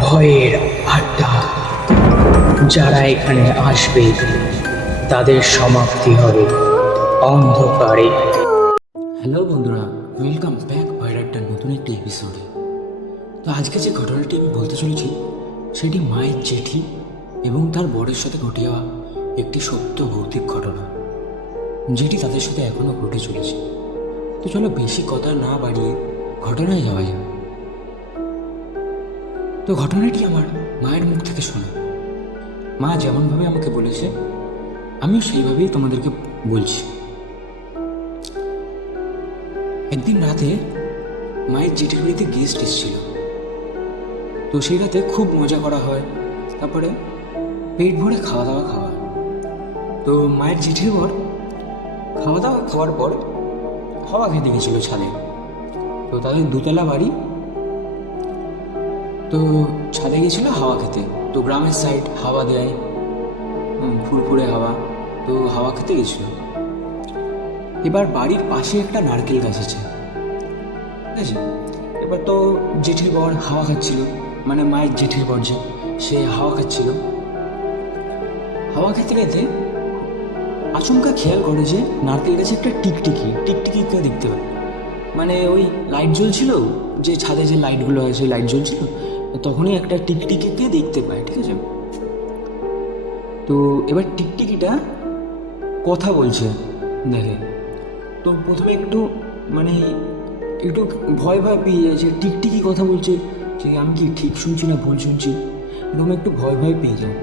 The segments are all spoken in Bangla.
ভয়ের আড্ডা। যারা এখানে আসবে তাদের সমাপ্তি হবে অন্ধকারে। হ্যালো বন্ধুরা, ওয়েলকাম ব্যাক ভয়ের আড্ডার নতুন একটি এপিসোডে। তো আজকে যে ঘটনাটি আমি বলতে চলেছি সেটি মায়ের জেঠি এবং তার বরের সাথে ঘটে যাওয়া একটি সত্য ভৌতিক ঘটনা, যেটি তাদের সাথে এখনও ঘটে চলেছে। তো চলো বেশি কথা না বাড়িয়ে ঘটনায় যাওয়া যাক। তো ঘটনাটি আমার মায়ের মুখ থেকে শোনা। মা যেমনভাবে আমাকে বলেছে আমিও সেইভাবেই তোমাদেরকে বলছি। একদিন রাতে মায়ের জেঠির বাড়িতে গেস্ট এসেছিল। তো সেই রাতে খুব মজা করা হয়, তারপরে পেট ভরে খাওয়া দাওয়া খাওয়া। তো মায়ের জেঠির বর খাওয়া দাওয়া খাওয়ার পর হাওয়া খেতে গেছিলো ছাদে। তো তাদের দুতলা বাড়ি, তো ছাদে গেছিলো হাওয়া খেতে। তো গ্রামের সাইড হাওয়া দেয়, ফুরফুরে হাওয়া। তো হাওয়া খেতে গেছিলো। এবার বাড়ির পাশে একটা নারকেল গাছ আছে, ঠিক আছে। এবার তো জেঠির বর হাওয়া খাচ্ছিল, মানে মায়ের জেঠির বর যে সে হাওয়া খাচ্ছিল। হাওয়া খেতে খেতে আচমকা খেয়াল করে যে নারকেল গাছে একটা টিকটিকিকে দেখতে পায়। মানে ওই লাইট জ্বলছিল, যে ছাদে যে লাইটগুলো হয় সেই লাইট জ্বলছিল, তখনই একটা টিকটিকিকে দেখতে পায়, ঠিক আছে। তো এবার টিকটিকিটা কথা বলছে দেখে। তো প্রথমে একটু মানে একটু ভয় ভয় পেয়ে যাচ্ছে, টিকটিকি কথা বলছে যে আমি কি ঠিক শুনছি না ভুল শুনছি, এরকম একটু ভয় ভয় পেয়ে যায়।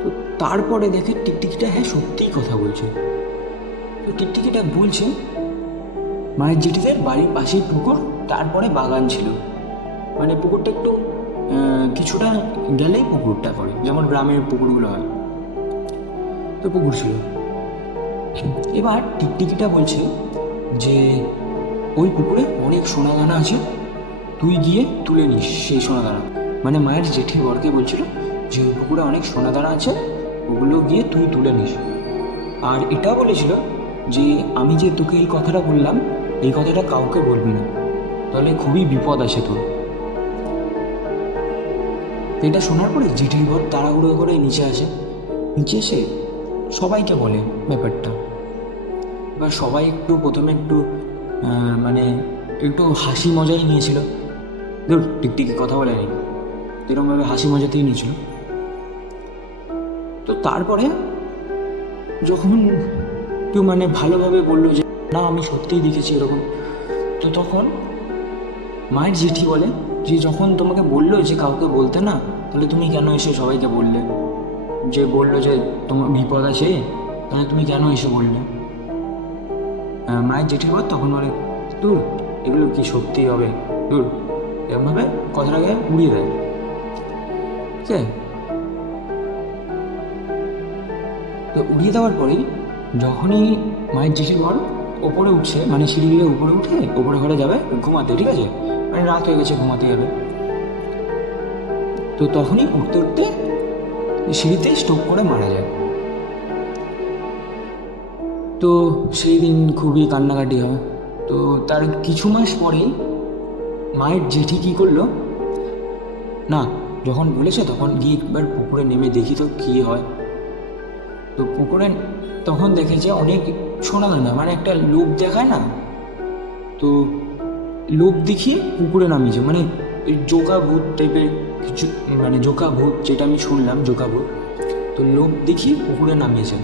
তো তারপরে দেখে টিকটিকিটা হ্যাঁ সত্যিই কথা বলছে। তো টিকটিকিটা বলছে মায়ের জেঠিদের বাড়ির পাশেই পুকুর, তারপরে বাগান ছিল। মানে পুকুরটা একটু কিছুটা গেলেই পুকুরটা পড়ে, যেমন গ্রামের পুকুরগুলো হয়। তো পুকুর ছিল। এবার টিকটিকিটা বলছে যে ওই পুকুরে অনেক সোনাদানা আছে, তুই গিয়ে তুলে নিস সেই সোনাদানা। মানে মায়ের জেঠির বরকে বলছিল যে ওই পুকুরে অনেক সোনাদানা আছে, ওগুলো গিয়ে তুই তুলে নিস। আর এটাও বলেছিল যে আমি যে তোকে এই কথাটা বললাম, এই কথাটা কাউকে বলবি না, তাহলে খুবই বিপদ আছে তোর। এটা শোনার পরে জেঠির বর তাড়াহুড়ো করে নিচে আসে। নিচে এসে সবাইকে বলে ব্যাপারটা। এবার সবাই একটু প্রথমে একটু মানে একটু হাসি মজাই নিয়েছিল। ধর টিকটিকি কথা বলেনি, এরকমভাবে হাসি মজাতেই নিয়েছিল। তো তারপরে যখন একটু মানে ভালোভাবে বললো যে না আমি সত্যিই দেখেছি এরকম, তো তখন মায়ের জেঠি বলে যে যখন তোমাকে বললো যে কাউকে বলতে না, তাহলে তুমি কেন এসে সবাইকে বললে? যে বললো যে তোমার বিপদ আছে, তাহলে তুমি কেন এসে বললে? মায়ের জেঠির বর তখন বলে দূর, এগুলো কি সত্যি হবে, দূর, এরকমভাবে কথাটাকে উড়িয়ে দেয়, ঠিক আছে। তো উড়িয়ে দেওয়ার পরেই যখনই মায়ের জেঠির ঘর ওপরে উঠছে, মানে সিঁড়ি দিয়ে উপরে উঠে ওপরে ঘরে যাবে ঘুমাতে, ঠিক আছে, মানে রাত হয়ে গেছে ঘুমাতে যাবে। তো তখনই উঠতে উঠতে সিঁড়িতে স্ট্রোক করে মারা যায়। তো সেই দিন খুবই কান্নাকাটি হয়। তো তার কিছু মাস পরেই মায়ের জেঠি কী করলো না, যখন বলেছে তখন গিয়ে একবার পুকুরে নেমে দেখি তো কী হয়। তো পুকুরে তখন দেখেছে অনেক সোনাদানা, মানে একটা লোভ দেখায় না, তো লোভ দেখিয়ে পুকুরে নামিয়েছে। মানে এই জোকা ভূত টাইপের কিছু, মানে জোকা ভূত যেটা আমি শুনলাম জোকা ভূত, তো লোভ দেখিয়ে পুকুরে নামিয়েছে।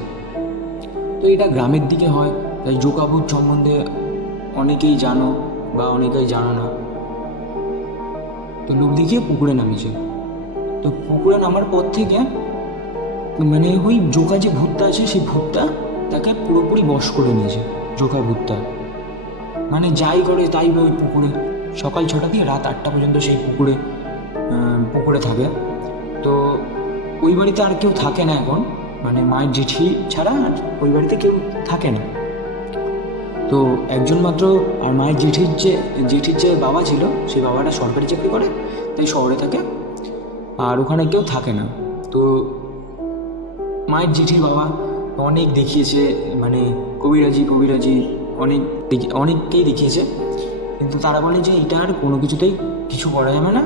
তো এটা গ্রামের দিকে হয়, তাই জোকা ভূত সম্বন্ধে অনেকেই জানো বা অনেকেই জানো না। তো লোভ দেখিয়ে পুকুরে নামিয়েছে। তো পুকুরে নামার পর থেকে মানে ওই জোকা যে ভূতটা আছে সেই ভূতটা তাকে পুরোপুরি বশ করে নিয়েছে। জোকা ভূতটা মানে যাই করে তাই ওই পুকুরে সকাল 6টা থেকে রাত 8টা পর্যন্ত সেই পুকুরে থাকে। তো ওই বাড়িতে আর কেউ থাকে না এখন, মানে মায়ের জেঠি ছাড়া আর ওই বাড়িতে কেউ থাকে না। তো একজন মাত্র, আর মায়ের জেঠির যে বাবা ছিল সেই বাবাটা সরকারি চাকরি করে, তাই শহরে থাকে, আর ওখানে কেউ থাকে না। তো মায়ের জেঠির বাবা অনেক দেখিয়েছে, মানে কবিরাজি অনেককেই দেখিয়েছে, কিন্তু তারা বলে যে এটা আর কোনো কিছুতেই কিছু করা যাবে না,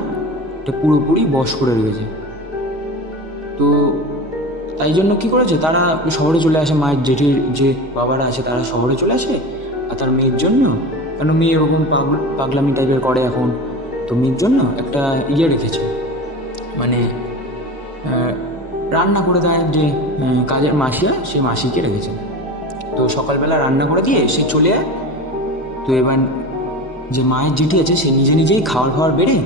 এটা পুরোপুরি বশ করে রেখেছে। তো তাই জন্য কী করেছে, তারা শহরে চলে আসে, মায়ের জেঠির যে বাবারা আছে তারা শহরে চলে আসে। আর তার মেয়ের জন্য, কারণ মেয়ে এরকম পাগলামি টাইপের করে এখন, তো মেয়ের জন্য একটা রেখেছে, মানে রান্না করে দেয় যে কাজের মাসিয়া, সে মাসিকে রেখেছে। তো সকালবেলা রান্না করে দিয়ে সে চলে যায়। তো এবার যে মায়ের জেঠি আছে সে নিজে নিজেই খাওয়ার বেড়ে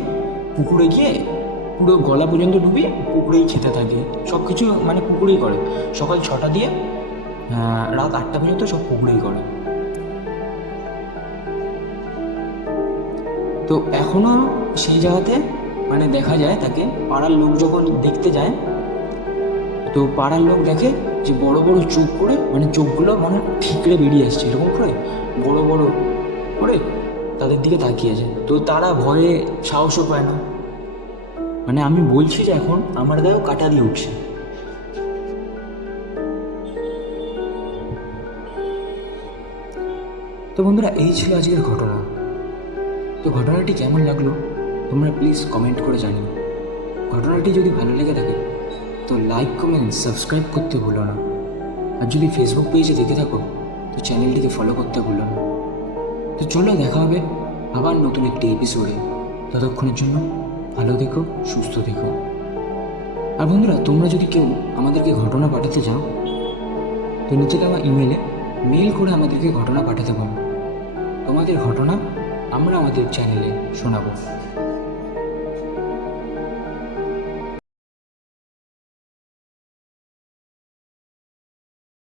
পুকুরে গিয়ে পুরো গলা পর্যন্ত ডুবিয়ে পুকুরেই খেতে থাকে, সব কিছু মানে পুকুরেই করে। সকাল 6টা দিয়ে রাত 8টা পর্যন্ত সব পুকুরেই করে। তো এখনও সেই জায়গাতে মানে দেখা যায় তাকে, পাড়ার লোক যখন দেখতে যায়, তো পাড়ার লোক দেখে যে বড় বড় চোখ করে, মানে চোখগুলো মানে ঠিকরে বেরিয়ে আসছে এরকম করে, বড় বড় করে তাদের দিকে তাকিয়ে আছে। তো তারা ভয়ে সাহসও পায় না। মানে আমি বলছি যে এখন আমার গায়েও কাটা দিয়ে উঠছে। তো বন্ধুরা, এই ছিল আজকের ঘটনা। তো ঘটনাটি কেমন লাগলো তোমরা প্লিজ কমেন্ট করে জানিও। ঘটনাটি যদি ভালো লেগে থাকে তো লাইক, কমেন্ট, সাবস্ক্রাইব করতে ভুলো না। আর যদি ফেসবুক পেজে দেখে থাকো তো চ্যানেলটিকে ফলো করতে ভুলো না। তো চলো, দেখা হবে আবার নতুন একটি এপিসোডে। ততক্ষণের জন্য ভালো থেকো, সুস্থ থেকো। আর বন্ধুরা, তোমরা যদি কেউ আমাদেরকে ঘটনা পাঠাতে চাও তো নিচে দেওয়া ইমেলে মেল করে আমাদেরকে ঘটনা পাঠাতে পারো। তোমাদের ঘটনা আমরা আমাদের চ্যানেলে শোনাবো।